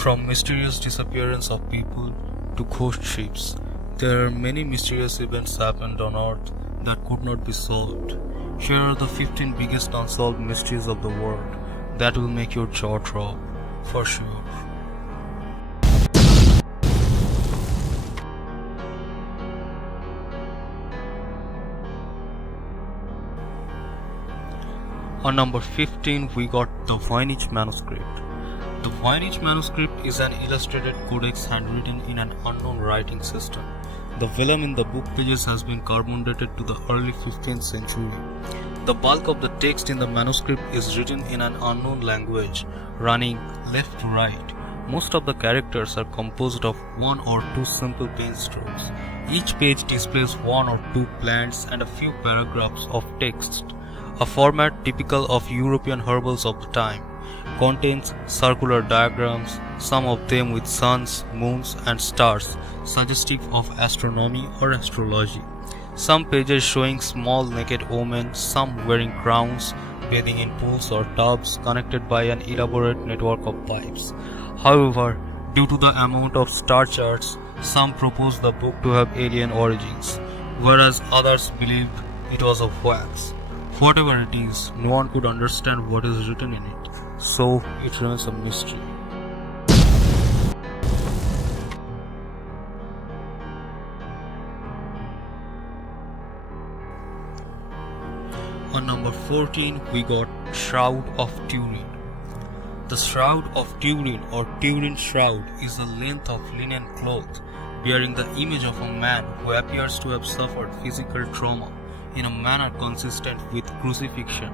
From mysterious disappearance of people to ghost ships, there are many mysterious events happened on Earth that could not be solved. Here are the 15 biggest unsolved mysteries of the world that will make your jaw drop, for sure. On number 15, we got the Voynich manuscript. The Voynich manuscript is an illustrated codex handwritten in an unknown writing system. The vellum in the book pages has been carbon dated to the early 15th century. The bulk of the text in the manuscript is written in an unknown language, running left to right. Most of the characters are composed of one or two simple pen strokes. Each page displays one or two plants and a few paragraphs of text. A format typical of European herbals of the time, contains circular diagrams, some of them with suns, moons, and stars, suggestive of astronomy or astrology. Some pages showing small naked women, some wearing crowns, bathing in pools or tubs connected by an elaborate network of pipes. However, due to the amount of star charts, some propose the book to have alien origins, whereas others believe it was of wax. Whatever it is, no one could understand what is written in it, so it remains a mystery. On number 14, we got Shroud of Turin. The Shroud of Turin or Turin Shroud is a length of linen cloth bearing the image of a man who appears to have suffered physical trauma in a manner consistent with crucifixion.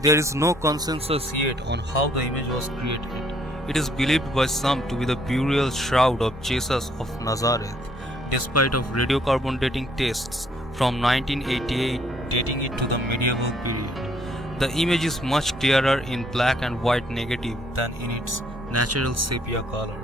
There is no consensus yet on how the image was created. It is believed by some to be the burial shroud of Jesus of Nazareth, despite of radiocarbon dating tests from 1988 dating it to the medieval period. The image is much clearer in black and white negative than in its natural sepia color.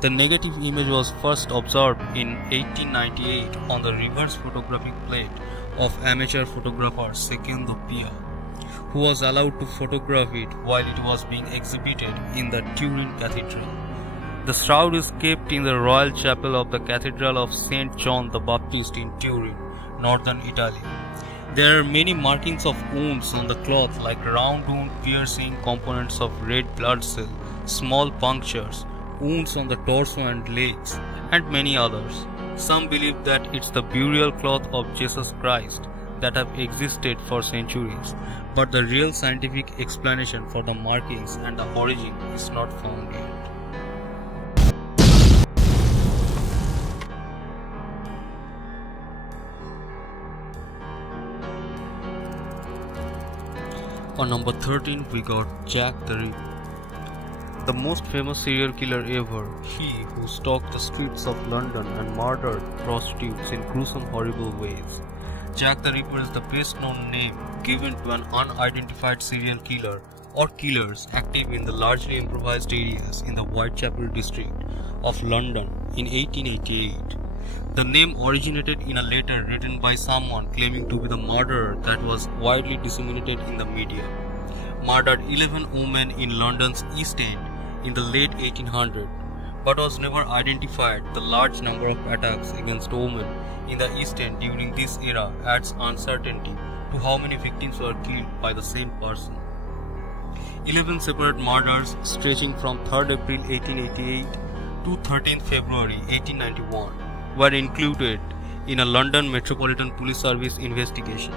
The negative image was first observed in 1898 on the reverse photographic plate of amateur photographer Secondo Pia, who was allowed to photograph it while it was being exhibited in the Turin Cathedral. The shroud is kept in the Royal Chapel of the Cathedral of St. John the Baptist in Turin, northern Italy. There are many markings of wounds on the cloth like round wound piercing, components of red blood cell, small punctures, wounds on the torso and legs, and many others. Some believe that it's the burial cloth of Jesus Christ that have existed for centuries, but the real scientific explanation for the markings and the origin is not found yet. On number 13, we got Jack the Ripper. The most famous serial killer ever, he who stalked the streets of London and murdered prostitutes in gruesome, horrible ways. Jack the Ripper is the best known name given to an unidentified serial killer or killers active in the largely improvised areas in the Whitechapel district of London in 1888. The name originated in a letter written by someone claiming to be the murderer that was widely disseminated in the media. Murdered 11 women in London's East End in the late 1800s, but was never identified. The large number of attacks against women in the East End during this era adds uncertainty to how many victims were killed by the same person. 11 separate murders stretching from 3rd April 1888 to 13th February 1891 were included in a London Metropolitan Police Service investigation.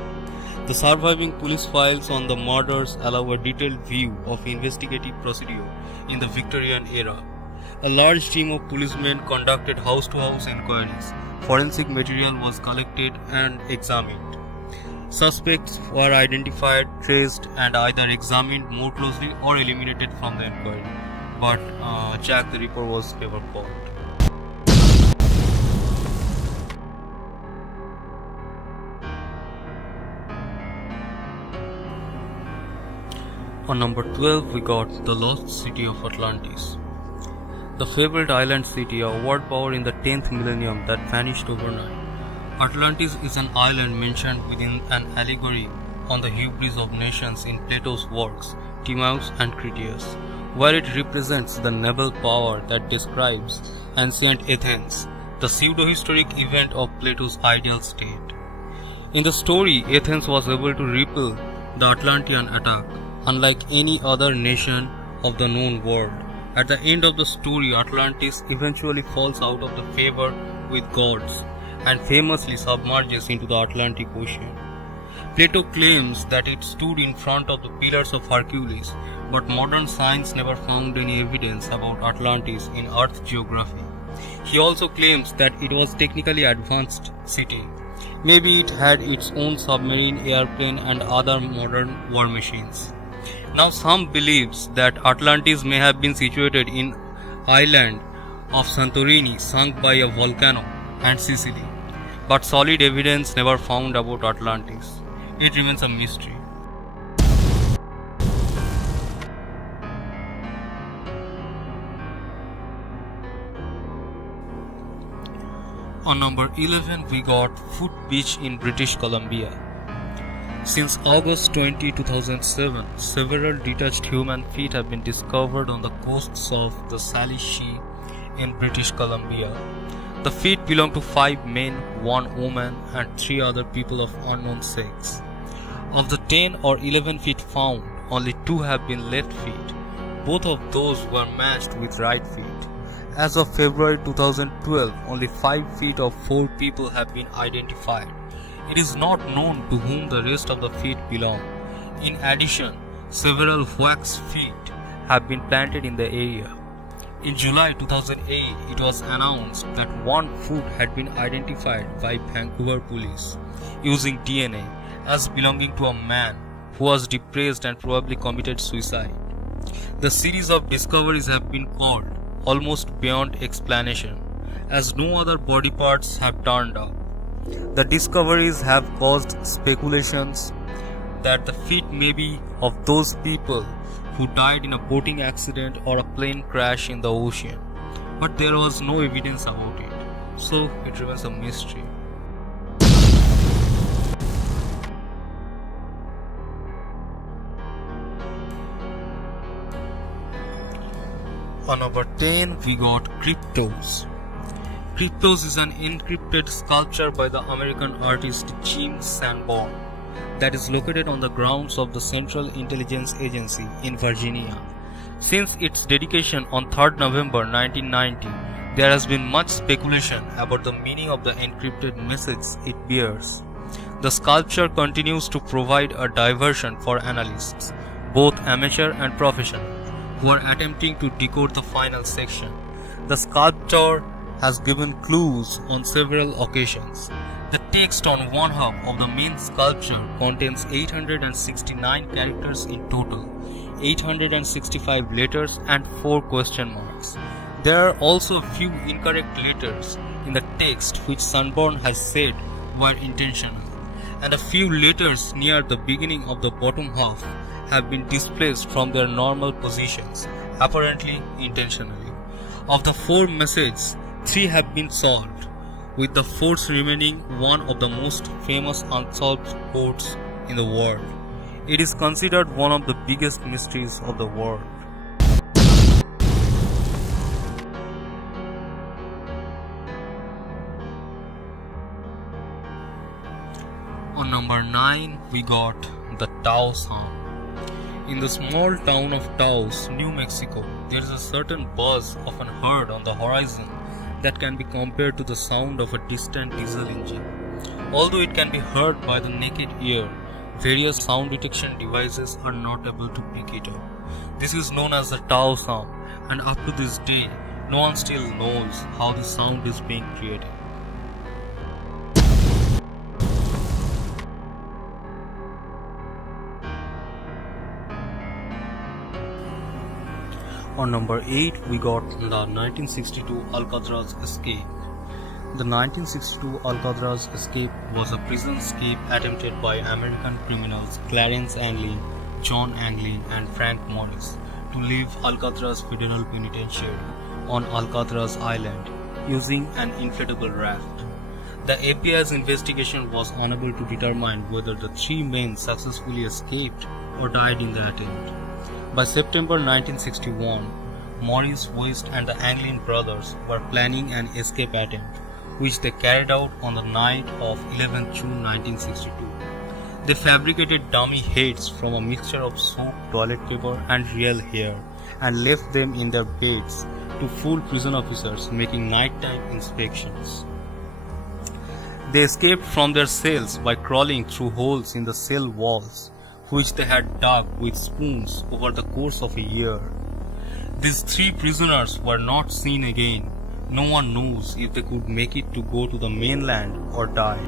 The surviving police files on the murders allow a detailed view of investigative procedure in the Victorian era. A large team of policemen conducted house-to-house inquiries. Forensic material was collected and examined. Suspects were identified, traced, and either examined more closely or eliminated from the inquiry. But Jack the Ripper was never caught. On number 12, we got the lost city of Atlantis. The fabled island city, a world power in the 10th millennium that vanished overnight. Atlantis is an island mentioned within an allegory on the hubris of nations in Plato's works, Timaeus and Critias. where it represents the naval power that describes ancient Athens, the pseudo-historic event of Plato's ideal state. In the story, Athens was able to repel the Atlantean attack, unlike any other nation of the known world. At the end of the story, Atlantis eventually falls out of the favor with gods and famously submerges into the Atlantic Ocean. Plato claims that it stood in front of the Pillars of Hercules, but modern science never found any evidence about Atlantis in Earth geography. He also claims that it was technically advanced city. Maybe it had its own submarine, airplane and other modern war machines. Now some believes that Atlantis may have been situated in island of Santorini sunk by a volcano and Sicily, but solid evidence never found about Atlantis. It remains a mystery. On number 11, we got Foot Beach in British Columbia. Since August 20, 2007, several detached human feet have been discovered on the coasts of the Salish in British Columbia. The feet belong to 5 men, 1 woman, and 3 other people of unknown sex. Of the 10 or 11 feet found, only 2 have been left feet. Both of those were matched with right feet. As of February 2012, only 5 feet of 4 people have been identified. It is not known to whom the rest of the feet belong. In addition, several wax feet have been planted in the area. In July 2008, it was announced that 1 foot had been identified by Vancouver police using DNA as belonging to a man who was depressed and probably committed suicide. The series of discoveries have been called almost beyond explanation, as no other body parts have turned up. The discoveries have caused speculations that the feet may be of those people who died in a boating accident or a plane crash in the ocean, but there was no evidence about it, so it remains a mystery. On number 10, we got Kryptos. Kryptos is an encrypted sculpture by the American artist Jim Sanborn that is located on the grounds of the Central Intelligence Agency in Virginia. Since its dedication on 3rd November 1990, there has been much speculation about the meaning of the encrypted message it bears. The sculpture continues to provide a diversion for analysts, both amateur and professional, who are attempting to decode the final section. The sculptor has given clues on several occasions. The text on one half of the main sculpture contains 869 characters in total, 865 letters and 4 question marks. There are also a few incorrect letters in the text which Sanborn has said were intentional, and a few letters near the beginning of the bottom half have been displaced from their normal positions, apparently intentionally. Of the 4 messages, 3 have been solved, with the 4th remaining one of the most famous unsolved codes in the world. It is considered one of the biggest mysteries of the world. On number 9, we got the Taos sound. In the small town of Taos, New Mexico, there is a certain buzz often heard on the horizon that can be compared to the sound of a distant diesel engine. Although it can be heard by the naked ear, various sound detection devices are not able to pick it up. This is known as the Taos sound, and up to this day, no one still knows how the sound is being created. On number 8, we got the 1962 Alcatraz escape. The 1962 Alcatraz escape was a prison escape attempted by American criminals Clarence Anglin, John Anglin, and Frank Morris to leave Alcatraz Federal Penitentiary on Alcatraz Island using an inflatable raft. The FBI's investigation was unable to determine whether the 3 men successfully escaped or died in the attempt. By September 1961, Maurice West and the Anglin brothers were planning an escape attempt, which they carried out on the night of 11 June 1962. They fabricated dummy heads from a mixture of soaked toilet paper and real hair and left them in their beds to fool prison officers making nighttime inspections. They escaped from their cells by crawling through holes in the cell walls, which they had dug with spoons over the course of a year. These three prisoners were not seen again. No one knows if they could make it to go to the mainland or die.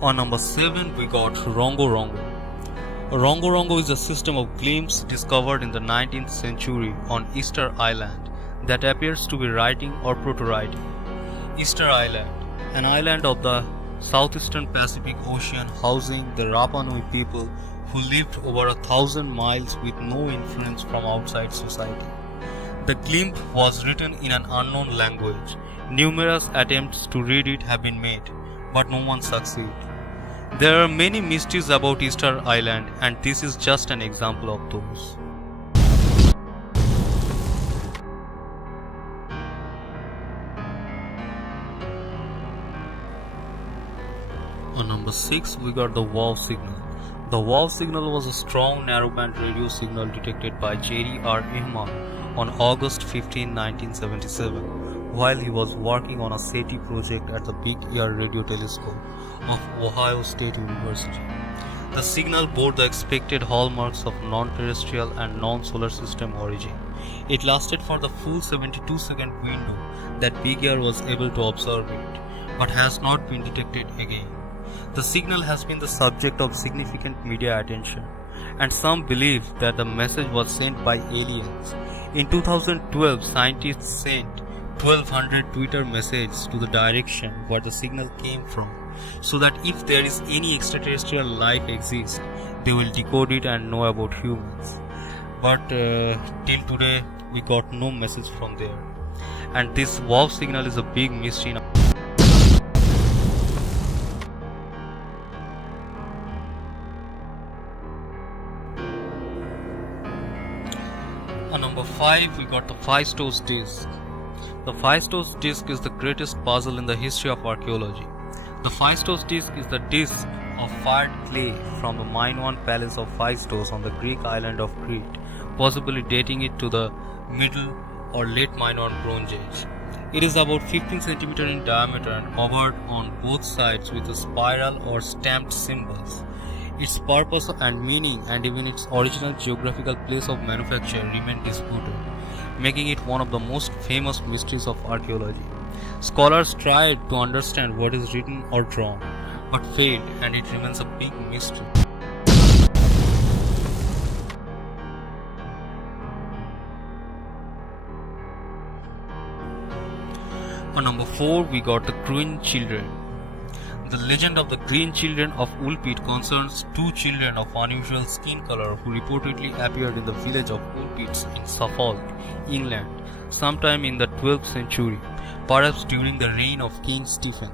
On number 7, we got Rongo Rongo. Rongo Rongo is a system of glimpse discovered in the 19th century on Easter Island that appears to be writing or proto-writing. Easter Island, an island of the southeastern Pacific Ocean housing the Rapa Nui people who lived over 1,000 miles with no influence from outside society. The glimp was written in an unknown language. Numerous attempts to read it have been made, but no one succeeded. There are many mysteries about Easter Island, and this is just an example of those. On number 6, we got the wow signal. The wow signal was a strong narrowband radio signal detected by Jerry R. Ehman on August 15, 1977, while he was working on a SETI project at the Big Ear Radio Telescope of Ohio State University. The signal bore the expected hallmarks of non-terrestrial and non-solar system origin. It lasted for the full 72-second window that Big Ear was able to observe it, but has not been detected again. The signal has been the subject of significant media attention, and some believe that the message was sent by aliens. In 2012, scientists sent 1200 Twitter messages to the direction where the signal came from, so that if there is any extraterrestrial life exists, they will decode it and know about humans. But till today, we got no message from there. And this wow signal is a big mystery. On number 5, we got the Phaistos disc. The Phaistos disc is the greatest puzzle in the history of archaeology. The Phaistos disc is the disc of fired clay from the Minoan palace of Phaistos on the Greek island of Crete, possibly dating it to the Middle or Late Minoan Bronze Age. It is about 15 cm in diameter and covered on both sides with a spiral or stamped symbols. Its purpose and meaning and even its original geographical place of manufacture remain disputed, making it one of the most famous mysteries of archaeology. Scholars tried to understand what is written or drawn, but failed, and it remains a big mystery. On number 4, we got the Green Children. The legend of the Green Children of Woolpit concerns two children of unusual skin color who reportedly appeared in the village of Woolpits in Suffolk, England, sometime in the 12th century, perhaps during the reign of King Stephen.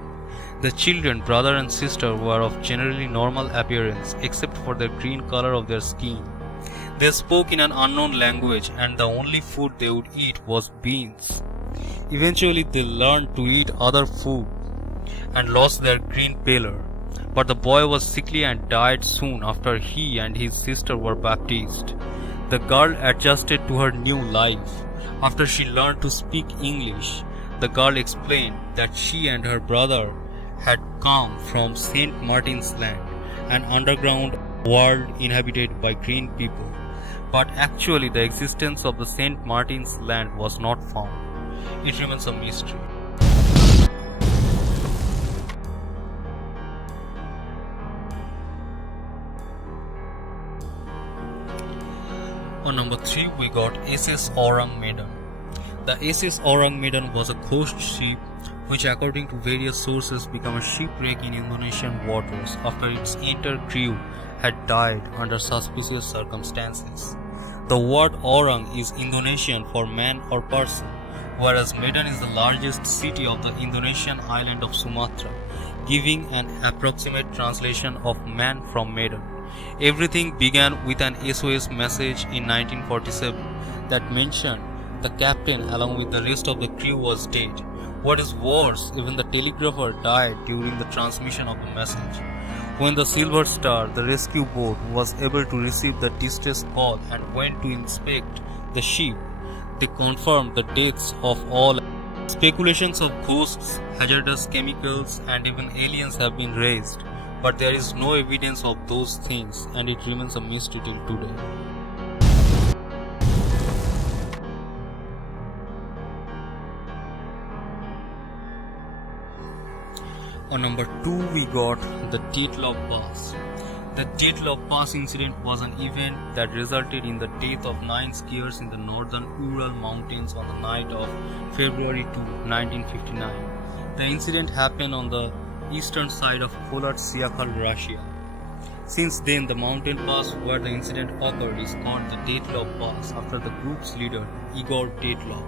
The children, brother and sister, were of generally normal appearance except for the green color of their skin. They spoke in an unknown language, and the only food they would eat was beans. Eventually, they learned to eat other food and lost their green pallor, but the boy was sickly and died soon after he and his sister were baptized. The girl adjusted to her new life. After she learned to speak English, the girl explained that she and her brother had come from St. Martin's Land, an underground world inhabited by green people, but actually the existence of the St. Martin's Land was not found. It remains a mystery. On number 3, we got SS Orang Medan. The SS Orang Medan was a ghost ship which, according to various sources, became a shipwreck in Indonesian waters after its entire crew had died under suspicious circumstances. The word Orang is Indonesian for man or person, whereas Medan is the largest city of the Indonesian island of Sumatra, giving an approximate translation of man from Medan. Everything began with an SOS message in 1947 that mentioned the captain along with the rest of the crew was dead. What is worse, even the telegrapher died during the transmission of the message. When the Silver Star, the rescue boat, was able to receive the distress call and went to inspect the ship, they confirmed the deaths of all. Speculations of ghosts, hazardous chemicals, and even aliens have been raised, but there is no evidence of those things, and it remains a mystery till today. On number 2, we got the Dyatlov Pass. The Dyatlov Pass incident was an event that resulted in the death of 9 skiers in the northern Ural Mountains on the night of February 2, 1959. The incident happened on the eastern side of Kholat Syakhl, Russia. Since then, the mountain pass where the incident occurred is called the Dyatlov Pass after the group's leader, Igor Dyatlov.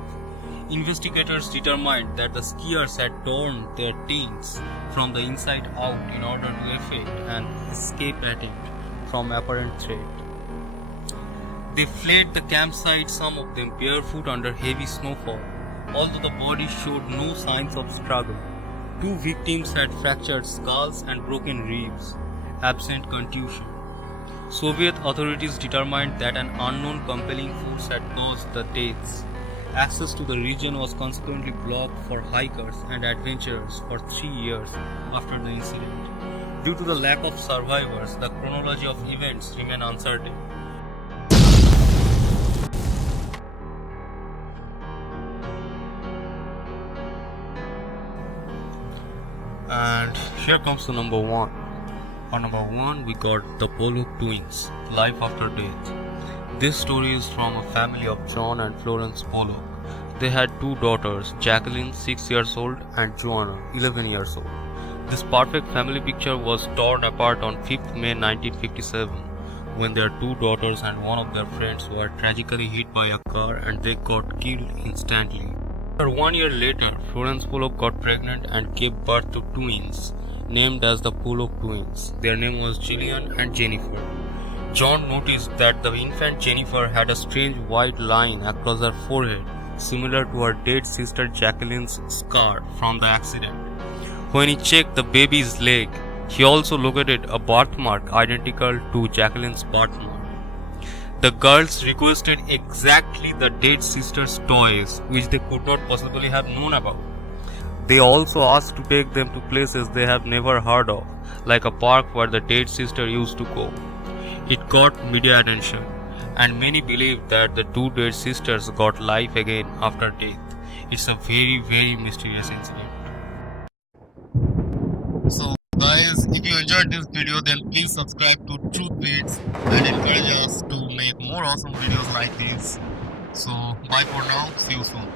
Investigators determined that the skiers had torn their tents from the inside out in order to effect an escape attempt from apparent threat. They fled the campsite, some of them barefoot under heavy snowfall. Although the bodies showed no signs of struggle, 2 victims had fractured skulls and broken ribs, absent contusion. Soviet authorities determined that an unknown compelling force had caused the deaths. Access to the region was consequently blocked for hikers and adventurers for 3 years after the incident. Due to the lack of survivors, the chronology of events remain uncertain. And here comes the number 1. On number 1, we got the Pollock twins, Life After Death. This story is from a family of John and Florence Pollock. They had 2 daughters, Jacqueline, 6 years old, and Joanna, 11 years old. This perfect family picture was torn apart on 5th May 1957 when their 2 daughters and one of their friends were tragically hit by a car and they got killed instantly. 1 year later, Florence Pollock got pregnant and gave birth to twins, named as the Pollock twins. Their name was Jillian and Jennifer. John noticed that the infant Jennifer had a strange white line across her forehead, similar to her dead sister Jacqueline's scar from the accident. When he checked the baby's leg, he also located a birthmark identical to Jacqueline's birthmark. The girls requested exactly the dead sister's toys, which they could not possibly have known about. They also asked to take them to places they have never heard of, like a park where the dead sister used to go. It got media attention, and many believe that the 2 dead sisters got life again after death. It's a very, very mysterious incident. So guys, if you enjoyed this video, then please subscribe to Truth Beats and encourage us to make more awesome videos like this. So bye for now, see you soon.